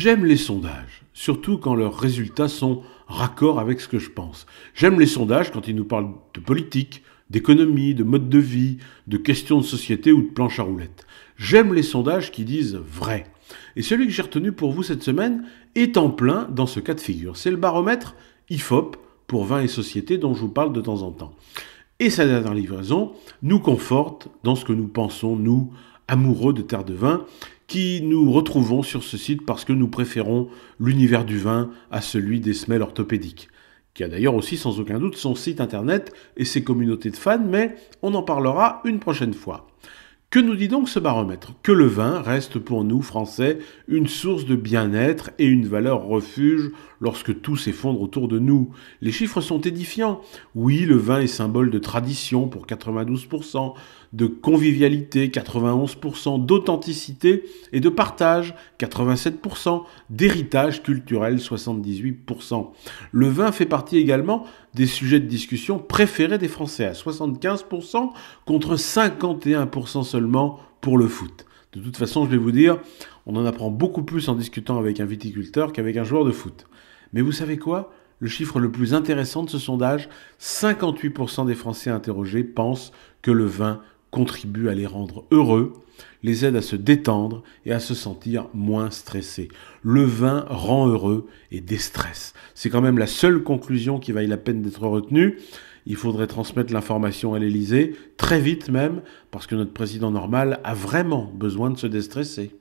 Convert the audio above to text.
J'aime les sondages, surtout quand leurs résultats sont raccords avec ce que je pense. J'aime les sondages quand ils nous parlent de politique, d'économie, de mode de vie, de questions de société ou de planche à roulettes. J'aime les sondages qui disent vrai. Et celui que j'ai retenu pour vous cette semaine est en plein dans ce cas de figure. C'est le baromètre IFOP pour vin et société dont je vous parle de temps en temps. Et sa dernière livraison nous conforte dans ce que nous pensons, nous, amoureux de terre de vin, qui nous retrouvons sur ce site parce que nous préférons l'univers du vin à celui des semelles orthopédiques, qui a d'ailleurs aussi sans aucun doute son site internet et ses communautés de fans, mais on en parlera une prochaine fois. Que nous dit donc ce baromètre? Que le vin reste pour nous, Français, une source de bien-être et une valeur refuge lorsque tout s'effondre autour de nous. Les chiffres sont édifiants. Oui, le vin est symbole de tradition pour 92%, de convivialité 91%, d'authenticité et de partage 87%, d'héritage culturel 78%. Le vin fait partie également des sujets de discussion préférés des Français à 75% contre 51% seulement pour le foot. De toute façon, je vais vous dire, on en apprend beaucoup plus en discutant avec un viticulteur qu'avec un joueur de foot. Mais vous savez quoi? Le chiffre le plus intéressant de ce sondage, 58% des Français interrogés pensent que le vin contribue à les rendre heureux, les aide à se détendre et à se sentir moins stressés. Le vin rend heureux et déstresse. C'est quand même la seule conclusion qui vaille la peine d'être retenue. Il faudrait transmettre l'information à l'Élysée, très vite même, parce que notre président normal a vraiment besoin de se déstresser.